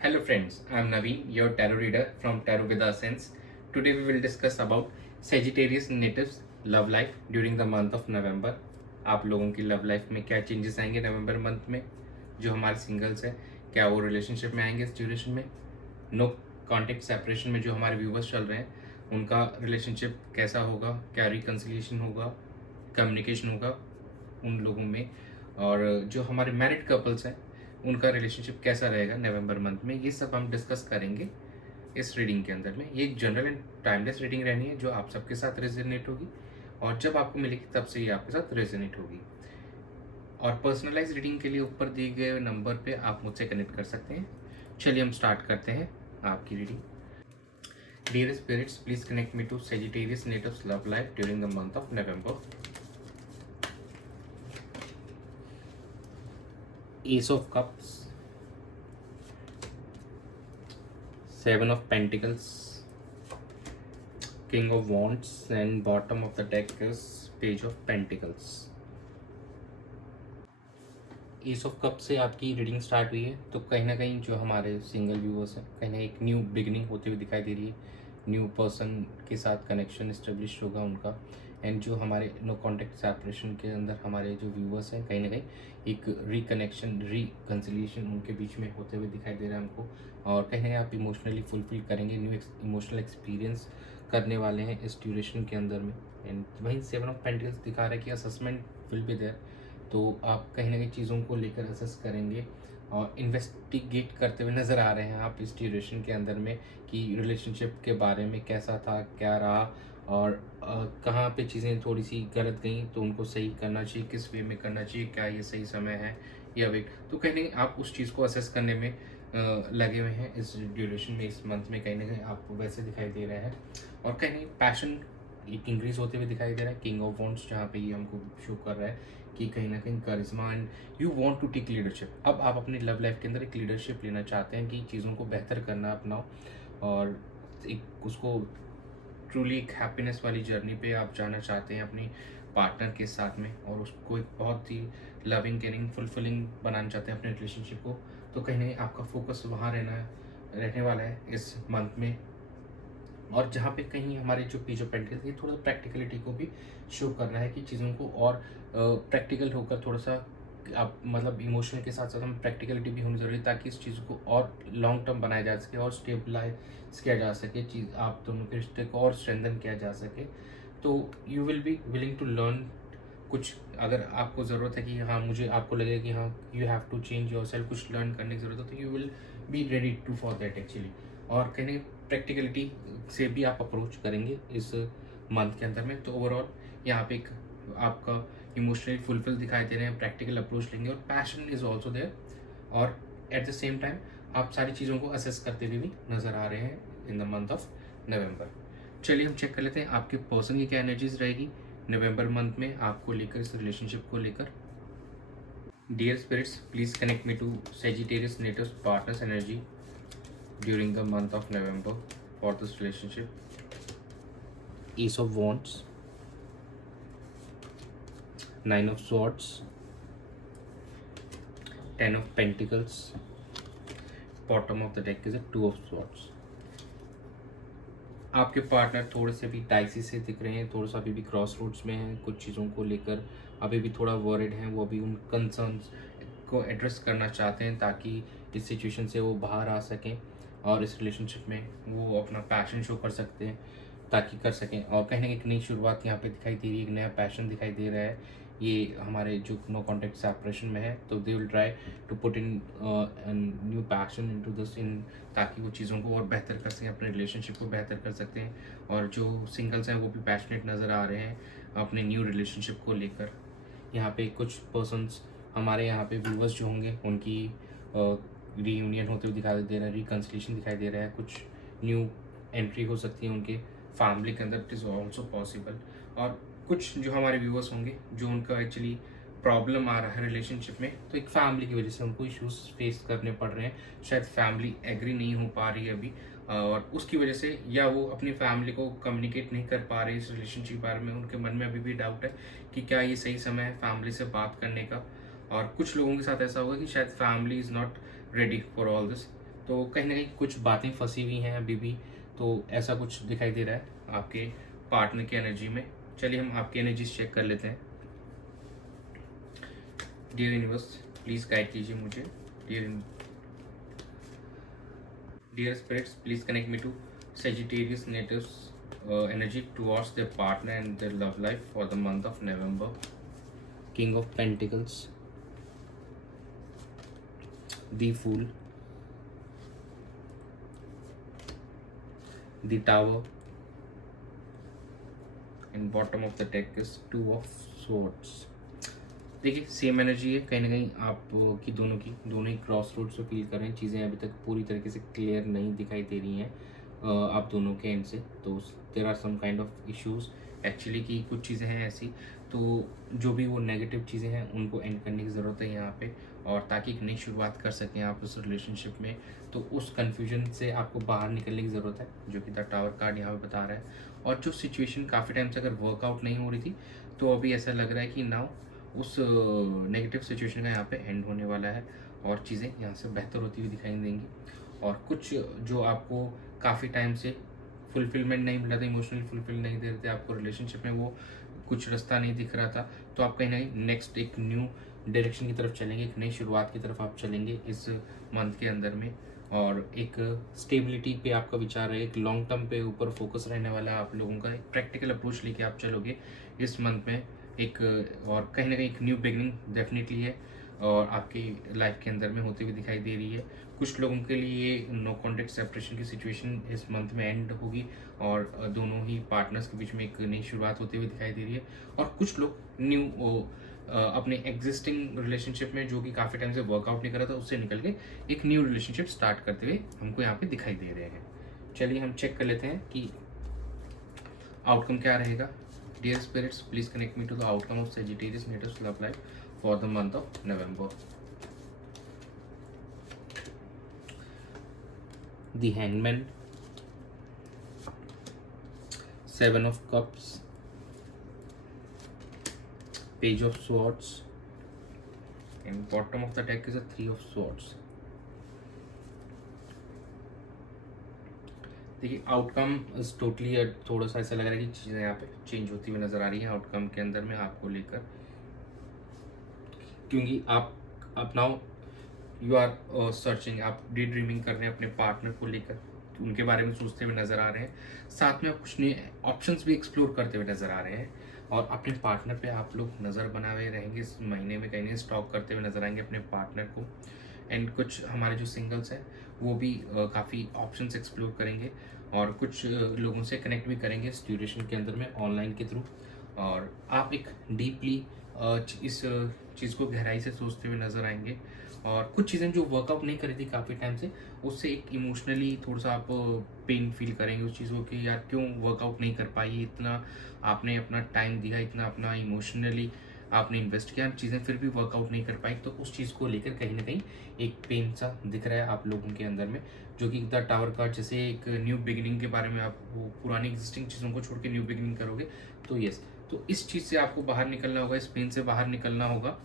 Hello friends, I am Naveen, your tarot reader from Tarot Vida Sense. Today we will discuss about Sagittarius natives love life during the month of November. आप लोगों की love life में क्या changes आएंगे नवंबर month में? जो हमारे singles हैं, क्या वो रिलेशनशिप में आएंगे इस ड्यूरेशन में? नो कॉन्टेक्ट सेपरेशन में जो हमारे व्यूवर्स चल रहे हैं, उनका रिलेशनशिप कैसा होगा? क्या रिकन्सिलिएशन होगा? कम्युनिकेशन होगा उन लोगों में? और जो हमारे मैरिड कपल्स हैं, उनका रिलेशनशिप कैसा रहेगा नवंबर मंथ में, ये सब हम डिस्कस करेंगे इस रीडिंग के अंदर में। ये एक जनरल एंड टाइमलेस रीडिंग रहनी है जो आप सबके साथ रेजोनेट होगी, और जब आपको मिलेगी तब से ये आपके साथ रेजोनेट होगी। और पर्सनलाइज रीडिंग के लिए ऊपर दिए गए नंबर पे आप मुझसे कनेक्ट कर सकते हैं। चलिए हम स्टार्ट करते हैं आपकी reading. Dear spirits, please connect me to Sagittarius natives love life during the month of November. Ace of Cups, Seven of Pentacles, King of Wands, and bottom of the deck is Page of Pentacles. S of cup से आपकी reading start हुई है, तो कहीं ना कहीं जो हमारे सिंगल व्यूअर्स हैं, कहीं ना एक न्यू बिगनिंग होते हुए दिखाई दे रही है। न्यू पर्सन के साथ कनेक्शन इस्टेब्लिश होगा उनका। एंड जो हमारे नो कॉन्टेक्ट सेपरेशन के अंदर हमारे जो व्यूअर्स हैं, कहीं ना कहीं एक रिकनेक्शन रिकन्सिलिएशन उनके बीच में होते हुए दिखाई दे रहा है हमको। और कहीं ना कहीं आप इमोशनली फुलफिल करेंगे, न्यू इमोशनल एक्सपीरियंस करने वाले हैं इस ड्यूरेशन के अंदर में। एंड वहीं सेवन ऑफ पेंटिकल्स दिखा रहा है कि असेसमेंट विल बी देयर, तो आप कहीं ना कहीं चीज़ों को लेकर असेस करेंगे और इन्वेस्टिगेट करते हुए नज़र आ रहे हैं आप इस ड्यूरेशन के अंदर में, कि रिलेशनशिप के बारे में कैसा था, क्या रहा, और कहाँ पे चीज़ें थोड़ी सी गलत गई तो उनको सही करना चाहिए, किस वे में करना चाहिए, क्या ये सही समय है या वेट। तो कहीं ना कहीं आप उस चीज़ को असेस करने में लगे हुए हैं इस ड्यूरेशन में, इस मंथ में। कहीं ना कहीं आपको वैसे दिखाई दे रहा है, और कहीं ना कहीं पैशन एक इंक्रीज होते हुए दिखाई दे रहा है। किंग ऑफ वॉन्ड्स जहाँ पे ये हमको शो कर रहा है कि कहीं ना कहीं करिश्मा and you want to take leadership. अब आप अपनी लव लाइफ के अंदर एक लीडरशिप लेना चाहते हैं कि चीज़ों को बेहतर करना अपनाओ, और एक उसको ट्रूली एक हैप्पीनेस वाली जर्नी पे आप जाना चाहते हैं अपनी पार्टनर के साथ में, और उसको एक बहुत ही लविंग केयरिंग फुलफिलिंग बनाना चाहते हैं अपने रिलेशनशिप को। तो कहीं ना कहीं आपका फोकस वहाँ रहने वाला है इस मंथ में। और जहाँ पे कहीं हमारे जो पेज ऑफ पेंटिकल्स, ये थोड़ा सा प्रैक्टिकलिटी को भी शो कर रहा है कि चीज़ों को और प्रैक्टिकल होकर थोड़ा सा आप मतलब इमोशन के साथ साथ हम प्रैक्टिकलिटी भी होनी ज़रूरी है, ताकि इस चीज़ को और लॉन्ग टर्म बनाया जा सके और स्टेबलाइज किया जा सके, चीज़ आप दोनों के रिश्ते को और स्ट्रेंथन किया जा सके। तो you will be willing to learn कुछ। अगर आपको ज़रूरत है कि हाँ, मुझे आपको लगेगा कि हाँ you have to change yourself, कुछ लर्न करने की ज़रूरत है, तो you will be ready to for that actually. और कहीं प्रैक्टिकलिटी से भी आप अप्रोच करेंगे इस मंथ के अंदर में। तो ओवरऑल यहाँ पे एक आपका इमोशनली फुलफिल दिखाई दे रहे हैं, प्रैक्टिकल अप्रोच लेंगे, और पैशन इज ऑल्सो देयर, और एट द सेम टाइम आप सारी चीज़ों को असेस करते हुए भी नज़र आ रहे हैं इन द मंथ ऑफ नवंबर। चलिए हम चेक कर लेते हैं आपके पर्सन की क्या एनर्जीज रहेगी नवंबर मंथ में आपको लेकर, इस रिलेशनशिप को लेकर। Dear spirits, please connect me to Sagittarius natives partner's energy during the month of November for this relationship. Ace of Wands, Nine of Swords, Ten of Pentacles, bottom of the deck is a Two of Swords. आपके partner थोड़े से भी dicey से दिख रहे हैं, थोड़ा सा अभी भी क्रॉस रोड्स में हैं, कुछ चीज़ों को लेकर अभी भी थोड़ा वॉरिड हैं। वो अभी उन कंसर्न्स को एड्रेस करना चाहते हैं ताकि इस सिचुएशन से वो बाहर आ सकें और इस रिलेशनशिप में वो अपना पैशन शो कर सकते हैं, ताकि कर सकें। और कहीं ना कहीं एक नई शुरुआत यहाँ पे दिखाई दे रही है, एक नया पैशन दिखाई दे रहा है। ये हमारे जो नो कॉन्टेक्ट सेपरेशन में है, तो they will try to put in new passion into this, इन ताकि वो चीज़ों को और बेहतर कर सकें, अपने रिलेशनशिप को बेहतर कर सकते हैं। और जो सिंगल्स हैं वो भी पैशनेट नज़र आ रहे हैं अपने न्यू रिलेशनशिप को लेकर। यहाँ पे कुछ पर्सन्स हमारे यहाँ पे व्यूवर्स जो होंगे, उनकी रीयूनियन होते हुए दिखाई दे रहा है, रिकन्सिलेशन दिखाई दे रहा है, कुछ न्यू एंट्री हो सकती है उनके फैमिली के अंदर, इट इज़ ऑल्सो पॉसिबल। और कुछ जो हमारे व्यूवर्स होंगे जो उनका एक्चुअली प्रॉब्लम आ रहा है रिलेशनशिप में, तो एक फैमिली की वजह से उनको इश्यूज फेस करने पड़ रहे हैं, शायद फैमिली एग्री नहीं हो पा रही है अभी, और उसकी वजह से, या वो अपनी फैमिली को कम्युनिकेट नहीं कर पा रहे इस रिलेशनशिप के बारे में। उनके मन में अभी भी डाउट है कि क्या ये सही समय है फैमिली से बात करने का। और कुछ लोगों के साथ ऐसा होगा कि शायद family is not ready for all this, तो कहीं ना कहीं कुछ बातें फंसी हुई हैं अभी भी, तो ऐसा कुछ दिखाई दे रहा है आपके पार्टनर की एनर्जी में। चलिए हम आपकी एनर्जीज चेक कर लेते हैं। डियर यूनिवर्स प्लीज गाइड कीजिए मुझे। Dear spirits please connect me to Sagittarius natives energy towards their partner and their love life for the month of November. King of Pentacles, the Fool, the Tower, and bottom of the deck is Two of Swords. देखिए same energy है कहीं ना कहीं आप की दोनों ही cross roads पे feel कर रहे हैं। चीज़ें अभी तक पूरी तरीके से क्लियर नहीं दिखाई दे रही हैं आप दोनों के एंड से। तो there are some kind of issues actually कि कुछ चीज़ें हैं ऐसी, तो जो भी वो नेगेटिव चीज़ें हैं उनको एंड करने की ज़रूरत है यहाँ पे, और ताकि एक नई शुरुआत कर सकें आप उस रिलेशनशिप में। तो उस कन्फ्यूजन से आपको बाहर निकलने की ज़रूरत है, जो कि द टावर कार्ड यहाँ पे बता रहा है। और जो सिचुएशन काफ़ी टाइम से अगर वर्कआउट नहीं हो रही थी, तो अभी ऐसा लग रहा है कि नाउ उस नेगेटिव सिचुएशन का यहाँ पे एंड होने वाला है और चीज़ें यहाँ से बेहतर होती हुई दिखाई देंगी। और कुछ जो आपको काफ़ी टाइम से फुलफिलमेंट नहीं मिल रहा था, इमोशनल फुलफिल नहीं दे रहे थे आपको रिलेशनशिप में, वो कुछ रास्ता नहीं दिख रहा था, तो आप कहीं ना कहीं नेक्स्ट एक न्यू डायरेक्शन की तरफ चलेंगे, एक नई शुरुआत की तरफ आप चलेंगे इस मंथ के अंदर में। और एक स्टेबिलिटी पे आपका विचार है, एक लॉन्ग टर्म पे ऊपर फोकस रहने वाला है आप लोगों का, एक प्रैक्टिकल अप्रोच लेके आप चलोगे इस मंथ में एक, और कहीं ना कहीं एक न्यू बिगनिंग डेफिनेटली है और आपकी लाइफ के अंदर में होती हुई दिखाई दे रही है। कुछ लोगों के लिए नो कॉन्टेक्ट सेपरेशन की सिचुएशन इस मंथ में एंड होगी और दोनों ही पार्टनर्स के बीच में एक नई शुरुआत होती हुई दिखाई दे रही है। और कुछ लोग न्यू अपने एग्जिस्टिंग रिलेशनशिप में जो कि काफ़ी टाइम से वर्कआउट नहीं कर रहा था, उससे निकल के एक न्यू रिलेशनशिप स्टार्ट करते हुए हमको यहाँ पे दिखाई दे रहे हैं। चलिए हम चेक कर लेते हैं कि आउटकम क्या रहेगा। Dear spirits, please connect me to the outcome of Sagittarius Natives love life for the month of November. The Hangman, Seven of Cups, Page of Swords, and bottom of the deck is a Three of Swords. देखिए outcome is totally थोड़ा सा ऐसा लग रहा है कि चीज़ें यहाँ पे चेंज होती हुई नज़र आ रही हैं आउटकम के अंदर में आपको लेकर, क्योंकि आप नाउ यू आर सर्चिंग, आप डे ड्रीमिंग कर रहे हैं अपने पार्टनर को लेकर, उनके बारे में सोचते हुए नज़र आ रहे हैं, साथ में आप कुछ नए ऑप्शंस भी एक्सप्लोर करते हुए नज़र आ रहे हैं। और अपने पार्टनर पे आप लोग नज़र बनाए रहेंगे इस महीने में, कहीं स्टॉक करते हुए नज़र आएंगे अपने पार्टनर को। एंड कुछ हमारे जो सिंगल्स हैं वो भी काफ़ी ऑप्शंस एक्सप्लोर करेंगे और कुछ लोगों से कनेक्ट भी करेंगे इस ड्यूरेशन के अंदर में ऑनलाइन के थ्रू। और आप एक डीपली इस चीज़ को गहराई से सोचते हुए नज़र आएंगे और कुछ चीज़ें जो वर्कआउट नहीं करी थी काफ़ी टाइम से, उससे एक इमोशनली थोड़ा सा आप पेन फील करेंगे उस चीज़ को कि यार क्यों वर्कआउट नहीं कर पाई, इतना आपने अपना टाइम दिया, इतना अपना इमोशनली आपने इन्वेस्ट किया, चीज़ें फिर भी वर्कआउट नहीं कर पाई। तो उस चीज़ को लेकर कहीं ना कहीं एक पेन सा दिख रहा है आप लोगों के अंदर में, जो कि द टावर कार्ड जैसे एक न्यू बिगिनिंग के बारे में, आप वो पुरानी एग्जिस्टिंग चीज़ों को छोड़ के न्यू बिगिनिंग करोगे। तो यस, तो इस चीज़ से आपको बाहर निकलना होगा, इस पेन से बाहर निकलना होगा।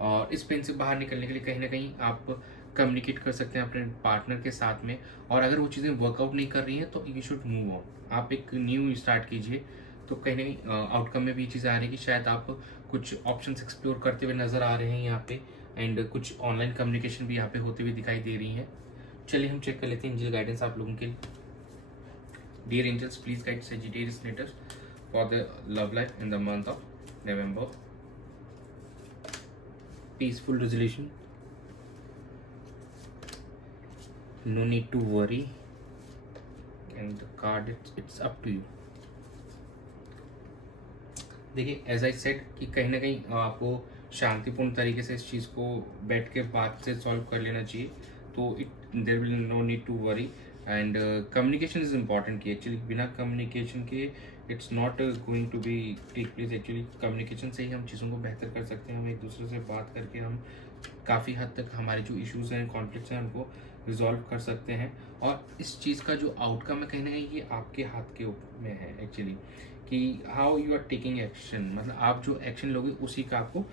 और इस पेन से बाहर निकलने के लिए कहीं ना कहीं आप कम्युनिकेट कर सकते हैं अपने पार्टनर के साथ में, और अगर वो चीज़ें वर्कआउट नहीं कर रही हैं तो यू शुड मूव ऑन, आप एक न्यू स्टार्ट कीजिए। तो कहीं ना कहीं आउटकम में भी ये चीज़ आ रही है कि शायद आप कुछ ऑप्शंस एक्सप्लोर करते हुए नज़र आ रहे हैं यहाँ पे, एंड कुछ ऑनलाइन कम्युनिकेशन भी यहाँ पे होते हुए दिखाई दे रही हैं। चलिए हम चेक कर लेते हैं एंजल गाइडेंस आप लोगों के लिए। Dear angels please guide Sagittarius natives for the love life in the month of November. Peaceful resolution, no need to worry, and the card it's up to you। देखिए as I said कि कहीं ना कहीं आपको शांतिपूर्ण तरीके से इस चीज़ को बैठ के बात से सॉल्व कर लेना चाहिए, तो there will no need to worry. And communication is important की एक्चुअली, बिना कम्युनिकेशन के it's not going to be take place. Actually communication से ही हम चीज़ों को बेहतर कर सकते हैं, हम एक दूसरे से बात करके हम काफ़ी हद तक हमारे जो इश्यूज़ हैं, कॉन्फ्लिक्ट्स हैं, उनको रिजॉल्व कर सकते हैं। और इस चीज़ का जो आउटकम है कहीं ना कहीं ये आपके हाथ के में है एक्चुअली, कि how you are taking action, मतलब आप जो एक्शन लोगे उसी का आपको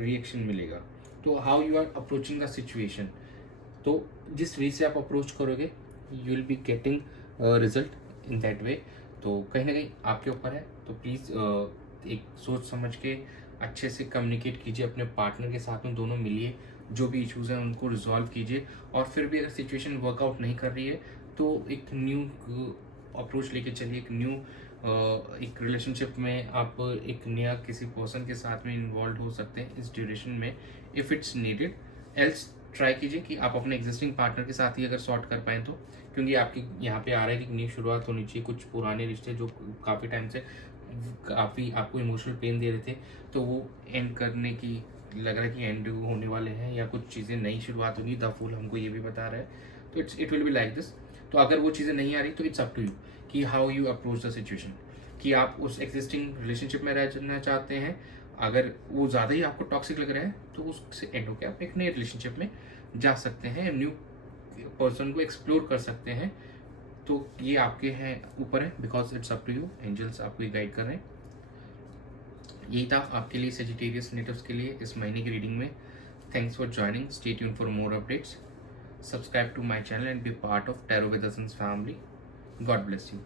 रिएक्शन मिलेगा। तो how you are approaching the situation, तो जिस वे से आप अप्रोच करोगे you will be getting result in that way. तो कहीं ना कहीं आपके ऊपर है, तो प्लीज़ एक सोच समझ के अच्छे से कम्युनिकेट कीजिए अपने पार्टनर के साथ में, दोनों मिलिए, जो भी इश्यूज़ हैं उनको रिजॉल्व कीजिए। और फिर भी अगर सिचुएशन वर्कआउट नहीं कर रही है तो एक न्यू अप्रोच लेके चलिए, एक रिलेशनशिप में आप एक नया किसी पर्सन के साथ में इन्वॉल्व हो सकते हैं इस ड्यूरेशन में if it's needed. Else try कीजिए कि आप अपने एग्जिस्टिंग पार्टनर के साथ ही अगर सॉर्ट कर पाएँ तो, क्योंकि आपकी यहाँ पे आ रहा है कि नई शुरुआत होनी चाहिए। कुछ पुराने रिश्ते जो काफ़ी टाइम से काफ़ी आपको इमोशनल पेन दे रहे थे, तो वो एंड करने की लग रहा है कि एंड होने वाले हैं, या कुछ चीज़ें नई शुरुआत होगी। द फूल हमको ये भी बता रहा है, तो it will be like this. तो अगर वो चीज़ें नहीं आ रही तो इट्स अप टू यू कि how you approach the situation, कि आप उस एग्जिस्टिंग रिलेशनशिप में रहना चाहते हैं। अगर वो ज़्यादा ही आपको टॉक्सिक लग रहा है तो उससे एंड होकर आप एक नए रिलेशनशिप में जा सकते हैं, न्यू पर्सन को एक्सप्लोर कर सकते हैं। तो ये आपके हैं ऊपर है, because it's up to you. Angels आपको ये गाइड कर रहे हैं। यही था आपके लिए सेजिटेरियस नेटिव्स के लिए इस महीने की रीडिंग में। Thanks for joining, stay tuned for more updates, subscribe to my channel and be part of Tarot with Asans family. God bless you.